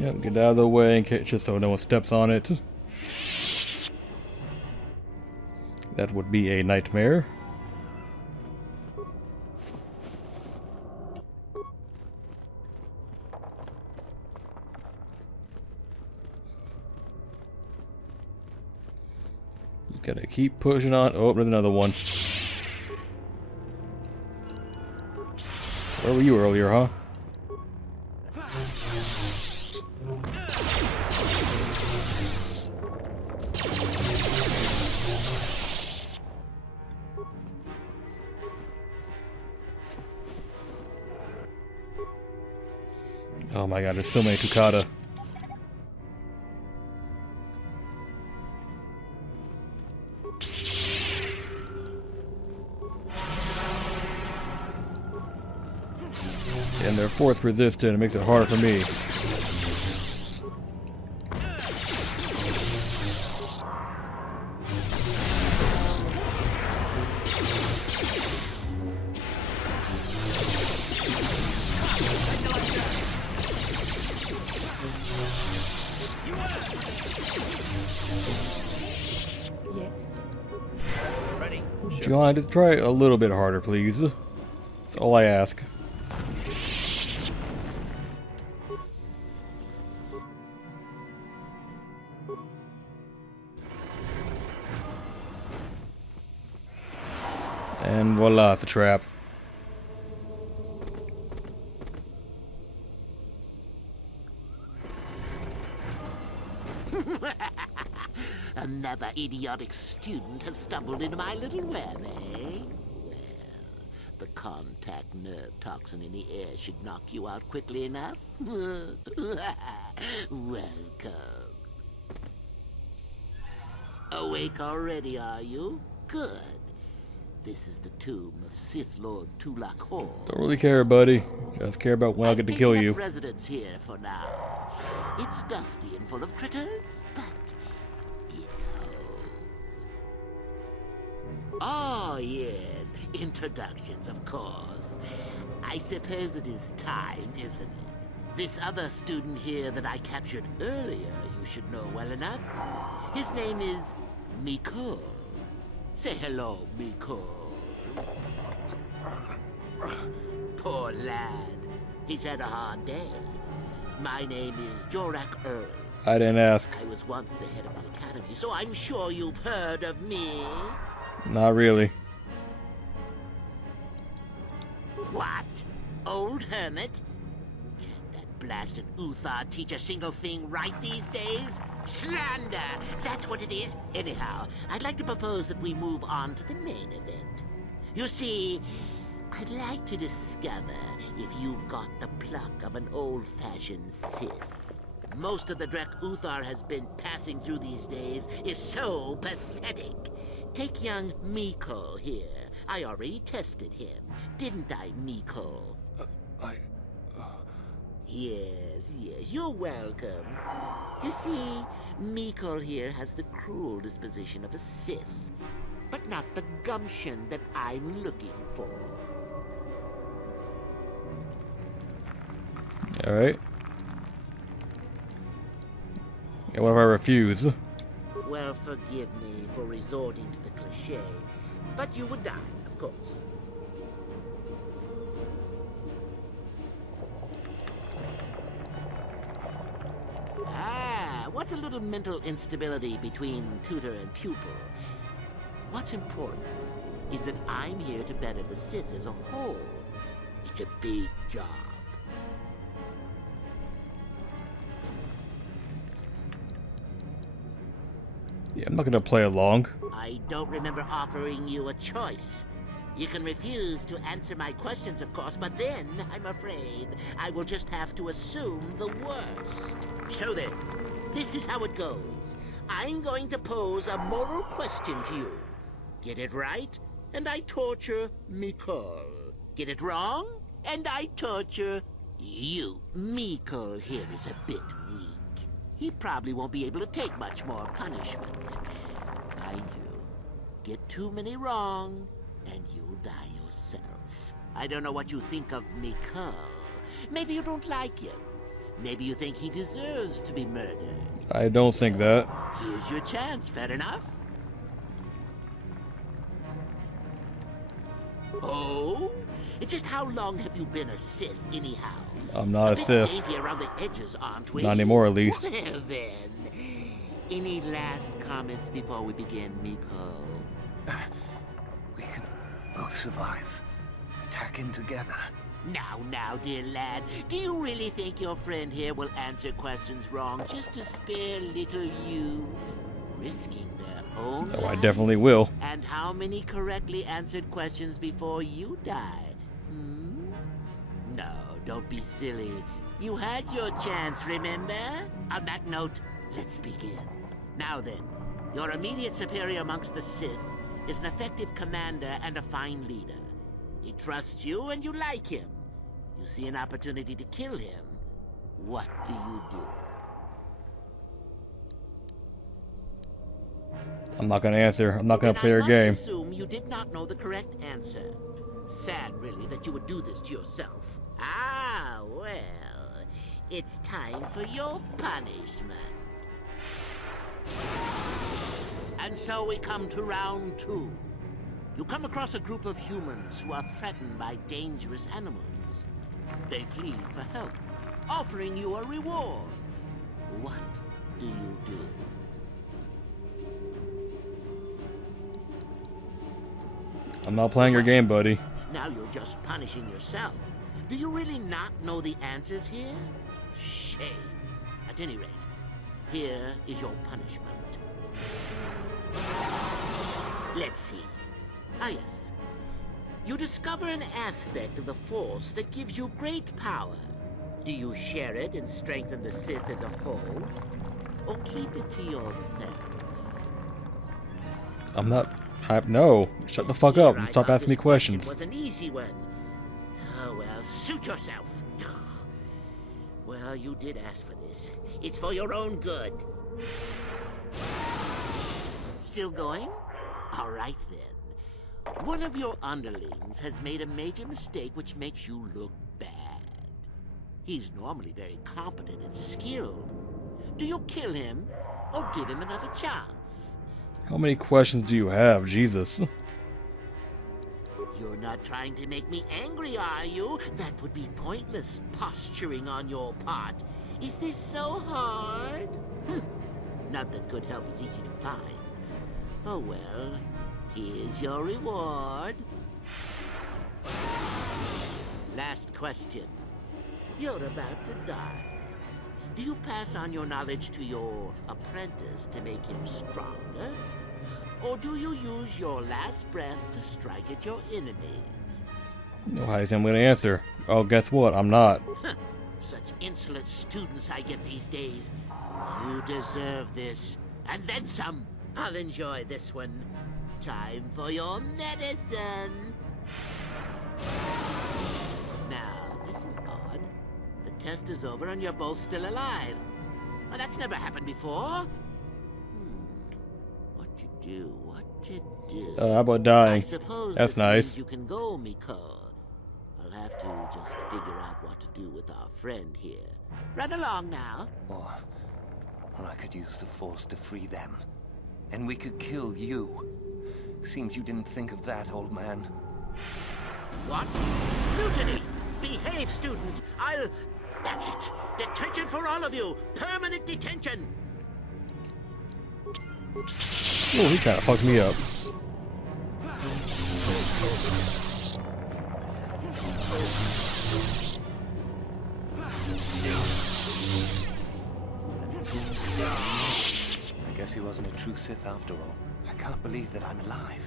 Yep, get out of the way in case, just so no one steps on it. That would be a nightmare. Just gotta keep pushing on. Oh, there's another one. Where were you earlier, huh? Oh my god, there's so many Tukata. And they're force resistant, it makes it harder for me. John, just try a little bit harder, please. That's all I ask. And voila, it's a trap. Another idiotic student has stumbled into my little web, eh? Well, the contact nerve toxin in the air should knock you out quickly enough. Welcome. Awake already, are you? Good. This is the tomb of Sith Lord KotOR. Don't really care, buddy. Just care about when I'll get to kill you. Residence here for now. It's dusty and full of critters, but it's home. Oh, yes. Introductions, of course. I suppose it is time, isn't it? This other student here that I captured earlier, you should know well enough. His name is Miko. Say hello, Miko. Poor lad. He's had a hard day. My name is Jorak. I didn't ask. I was once the head of the academy, so I'm sure you've heard of me. Not really. What? Old hermit? Can't that blasted Uthar teach a single thing right these days? Slander! That's what it is. Anyhow, I'd like to propose that we move on to the main event. You see, I'd like to discover if you've got the pluck of an old-fashioned Sith. Most of the Drek Uthar has been passing through these days is so pathetic. Take young Miko here. I already tested him, didn't I, Miko? Yes, you're welcome. You see, Miko here has the cruel disposition of a Sith, but not the gumption that I'm looking for. Alright. Yeah, what if I refuse? Well, forgive me for resorting to the cliché, but you would die, of course. What's a little mental instability between tutor and pupil? What's important is that I'm here to better the Sith as a whole. It's a big job. Yeah, I'm not gonna play along. I don't remember offering you a choice. You can refuse to answer my questions, of course, but then, I'm afraid, I will just have to assume the worst. So then, this is how it goes. I'm going to pose a moral question to you. Get it right, and I torture Miko. Get it wrong, and I torture you. Miko here is a bit weak. He probably won't be able to take much more punishment. Mind you, get too many wrong, and you'll die yourself. I don't know what you think of Miko. Maybe you don't like him. Maybe you think he deserves to be murdered. I don't think that. Here's your chance, fair enough? Oh? Just how long have you been a Sith, anyhow? I'm not a Sith. Dainty around the edges, aren't we? Not anymore, at least. Well then, any last comments before we begin, Miko? We can both survive. Attacking together. Now, dear lad, do you really think your friend here will answer questions wrong just to spare little you? Risking their own Oh, I life? definitely will. And how many correctly answered questions before you die? No, don't be silly. You had your chance, remember? On that note, let's begin. Now then, your immediate superior amongst the Sith is an effective commander and a fine leader. He trusts you and you like him. You see an opportunity to kill him. What do you do? I'm not gonna answer. I'm not gonna Then play your I game. must assume you did not know the correct answer. Sad, really, that you would do this to yourself. Ah, well, it's time for your punishment. And so we come to round 2. You come across a group of humans who are threatened by dangerous animals. They plead for help, offering you a reward. What do you do? I'm not playing your game, buddy. Now you're just punishing yourself. Do you really not know the answers here? Shame. At any rate, here is your punishment. Let's see. Ah, yes. You discover an aspect of the Force that gives you great power. Do you share it and strengthen the Sith as a whole? Or keep it to yourself? I'm not. No. Shut the fuck up and stop asking me questions. It was an easy one. Oh, well, suit yourself. Well, you did ask for this. It's for your own good. Still going? All right, then. One of your underlings has made a major mistake which makes you look bad. He's normally very competent and skilled. Do you kill him or give him another chance? How many questions do you have? Jesus. You're not trying to make me angry, are you? That would be pointless posturing on your part. Is this so hard? Not that good help is easy to find. Oh well, here's your reward. Last question. You're about to die. Do you pass on your knowledge to your apprentice to make him stronger? Or do you use your last breath to strike at your enemies? No, how is I'm gonna answer? Oh, guess what? I'm not. Such insolent students I get these days. You deserve this. And then some. I'll enjoy this one. Time for your medicine. Now, this is odd. The test is over and you're both still alive. Well, that's never happened before. What to do? What to do? How about dying? I suppose That's this means nice. you can go, Miko. I'll have to just figure out what to do with our friend here. Run along now. Or I could use the Force to free them. And we could kill you. Seems you didn't think of that, old man. What? Mutiny! Behave, students! That's it! Detention for all of you! Permanent detention! Oh, he kind of fucked me up. I guess he wasn't a true Sith after all. I can't believe that I'm alive.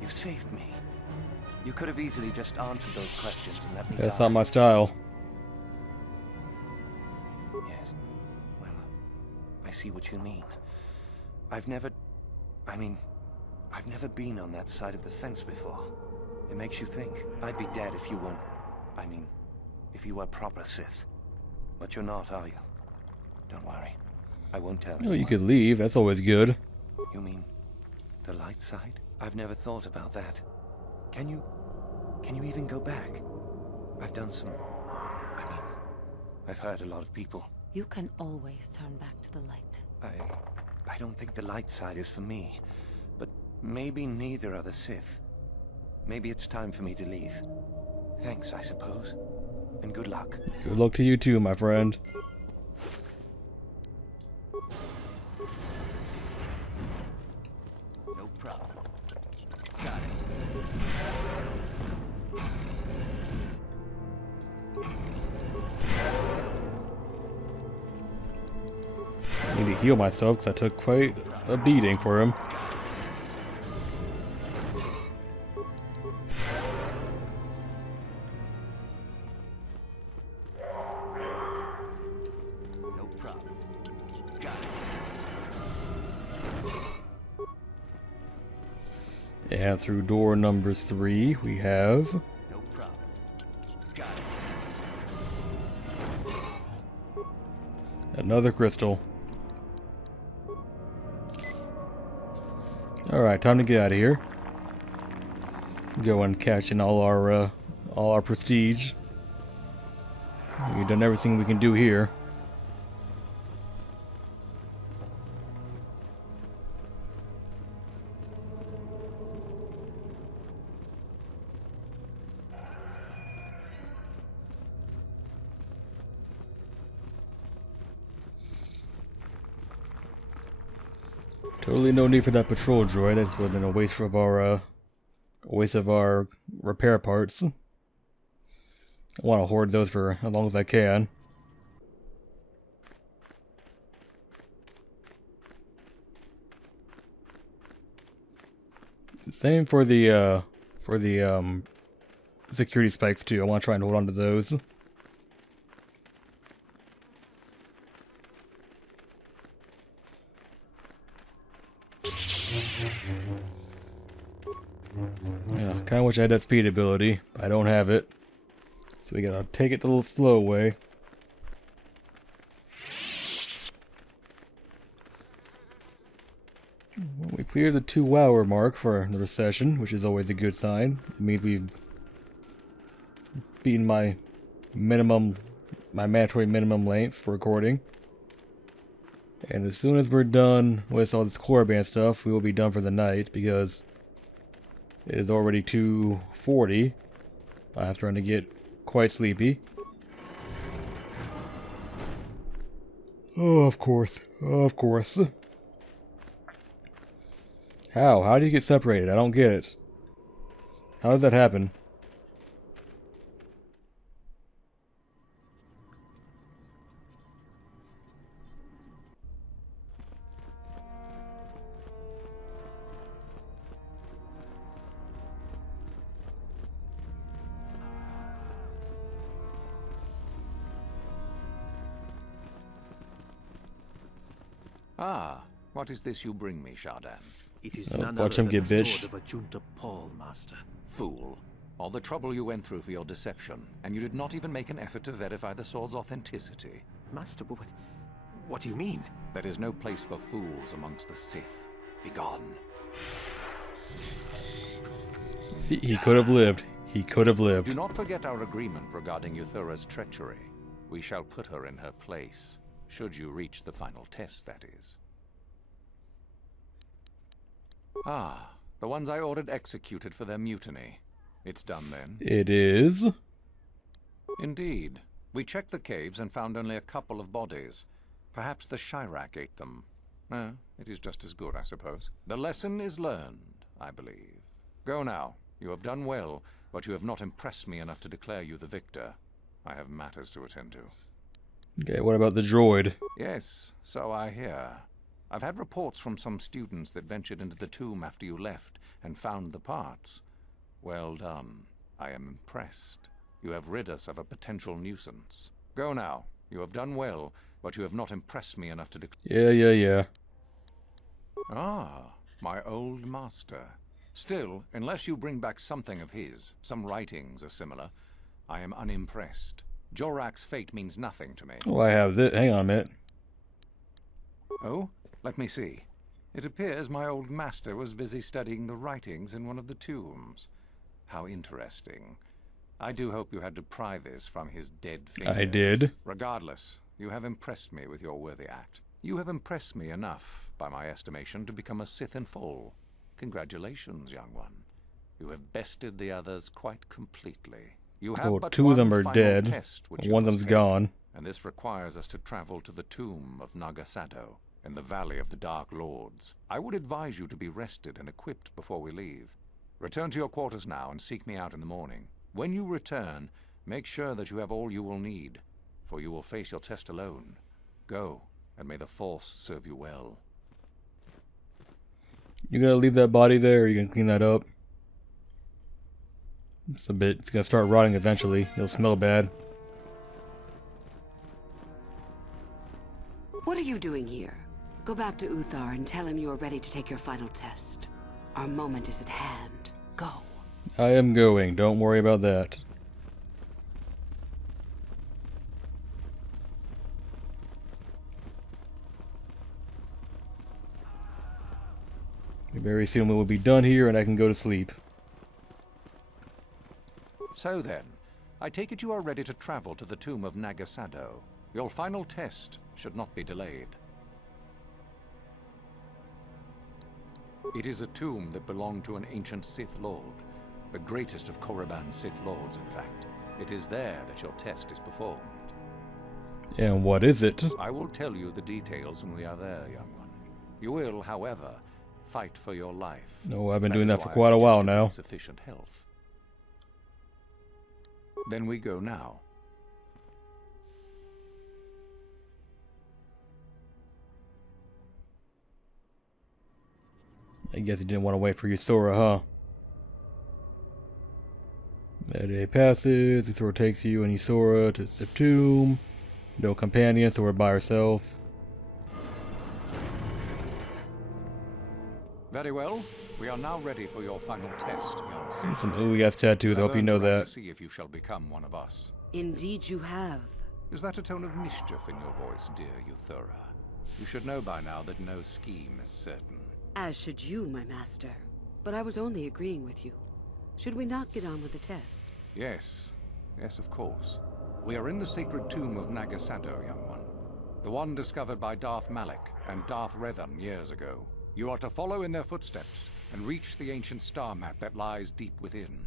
You saved me. You could have easily just answered those questions and let me That's die. not my style. Yes. Well, I see what you mean. I've never been on that side of the fence before. It makes you think. I'd be dead if you weren't... if you were proper Sith. But you're not, are you? Don't worry. I won't tell Oh, you. you could leave. That's always good. You mean the light side? I've never thought about that. Can you even go back? I've done some... I've hurt a lot of people. You can always turn back to the light. I don't think the light side is for me. But maybe neither are the Sith. Maybe it's time for me to leave. Thanks, I suppose. And good luck. Good luck to you too, my friend. No problem. Got it. I need to heal myself because I took quite a beating for him. No problem. Got it. And through door number 3, we have No problem. Got it. another crystal. Alright, time to get out of here. Go and cash in all our prestige. We've done everything we can do here. Totally no need for that patrol droid. That would have been a waste of our repair parts. I want to hoard those for as long as I can. Same for the security spikes too. I want to try and hold on to those. Yeah, kind of wish I had that speed ability. But I don't have it. So we gotta take it the little slow way. Well, we cleared the 2-hour mark for the recession, which is always a good sign. It means we've beaten my mandatory minimum length for recording. And as soon as we're done with all this core band stuff, we will be done for the night because it is already 2:40. I'm starting to get quite sleepy. Oh, of course. Of course. How do you get separated? I don't get it. How does that happen? Ah, what is this you bring me, Shardan? It is Oh, none watch other him than get the bitched. sword of a Junta Paul, Master. Fool. All the trouble you went through for your deception, and you did not even make an effort to verify the sword's authenticity. Master, but what do you mean? There is no place for fools amongst the Sith. Begone. See, he could have lived. He could have lived. Do not forget our agreement regarding Euthura's treachery. We shall put her in her place. Should you reach the final test, that is. Ah, the ones I ordered executed for their mutiny. It's done then. It is. Indeed. We checked the caves and found only a couple of bodies. Perhaps the Chirac ate them. It is just as good, I suppose. The lesson is learned, I believe. Go now. You have done well, but you have not impressed me enough to declare you the victor. I have matters to attend to. Okay, what about the droid? Yes, so I hear. I've had reports from some students that ventured into the tomb after you left and found the parts. Well done. I am impressed. You have rid us of a potential nuisance. Go now. You have done well, but you have not impressed me enough to Yeah. Ah, my old master. Still, unless you bring back something of his, some writings or similar, I am unimpressed. Jorak's fate means nothing to me. Oh, I have this. Hang on a minute. Oh, let me see. It appears my old master was busy studying the writings in one of the tombs. How interesting. I do hope you had to pry this from his dead fingers. I did. Regardless, you have impressed me with your worthy act. You have impressed me enough, by my estimation, to become a Sith in full. Congratulations, young one. You have bested the others quite completely. You have Well, but 2 of them one are final dead. test which you One of must them's take, gone. and this requires us to travel to the tomb of Nagasado, in the Valley of the Dark Lords. I would advise you to be rested and equipped before we leave. Return to your quarters now and seek me out in the morning. When you return, make sure that you have all you will need, for you will face your test alone. Go, and may the Force serve you well. You gonna leave that body there, or you gonna clean that up? It's gonna start rotting eventually. It'll smell bad. What are you doing here? Go back to Uthar and tell him you are ready to take your final test. Our moment is at hand. Go. I am going. Don't worry about that. Very soon we will be done here and I can go to sleep. So then, I take it you are ready to travel to the tomb of Nagasado. Your final test should not be delayed. It is a tomb that belonged to an ancient Sith Lord. The greatest of Korriban's Sith Lords, in fact. It is there that your test is performed. And what is it? I will tell you the details when we are there, young one. You will, however, fight for your life. No, I've been That doing is that for why I quite a while suggest you now. be in sufficient health. Then we go now. I guess you didn't want to wait for Ysora, huh? That day passes, Ysora takes you and Ysora to the tomb. No companion, so we're by ourselves. Very well. We are now ready for your final test, young Sith. Some ugly-ass tattoos, I hope you know that. To see if you shall become one of us. Indeed you have. Is that a tone of mischief in your voice, dear Euthura? You should know by now that no scheme is certain. As should you, my master. But I was only agreeing with you. Should we not get on with the test? Yes. Yes, of course. We are in the sacred tomb of Nagasado, young one. The one discovered by Darth Malak and Darth Revan years ago. You are to follow in their footsteps and reach the ancient star map that lies deep within.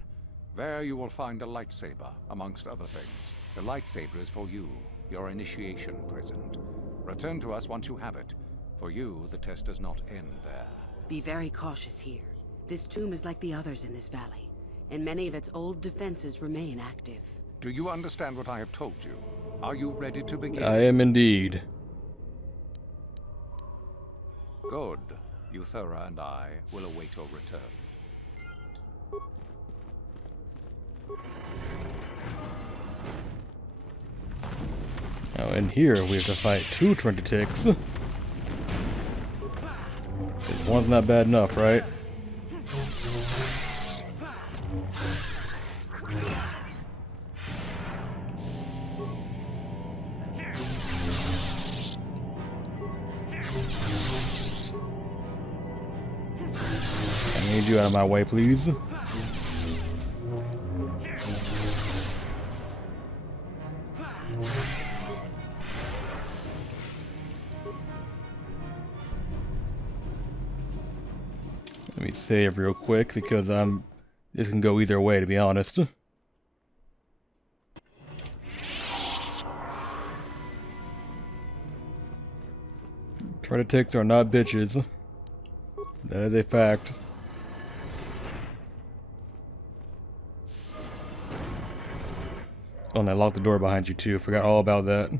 There you will find a lightsaber, amongst other things. The lightsaber is for you, your initiation present. Return to us once you have it. For you, the test does not end there. Be very cautious here. This tomb is like the others in this valley, and many of its old defenses remain active. Do you understand what I have told you? Are you ready to begin? I am indeed. Good. Euthura and I will await your return. Now in here we have to fight 2 Trinitix. One's not bad enough, right? I need you out of my way, please. Let me save real quick because this can go either way, to be honest. Trinitix are not bitches. That is a fact. Oh, and I locked the door behind you too. Forgot all about that.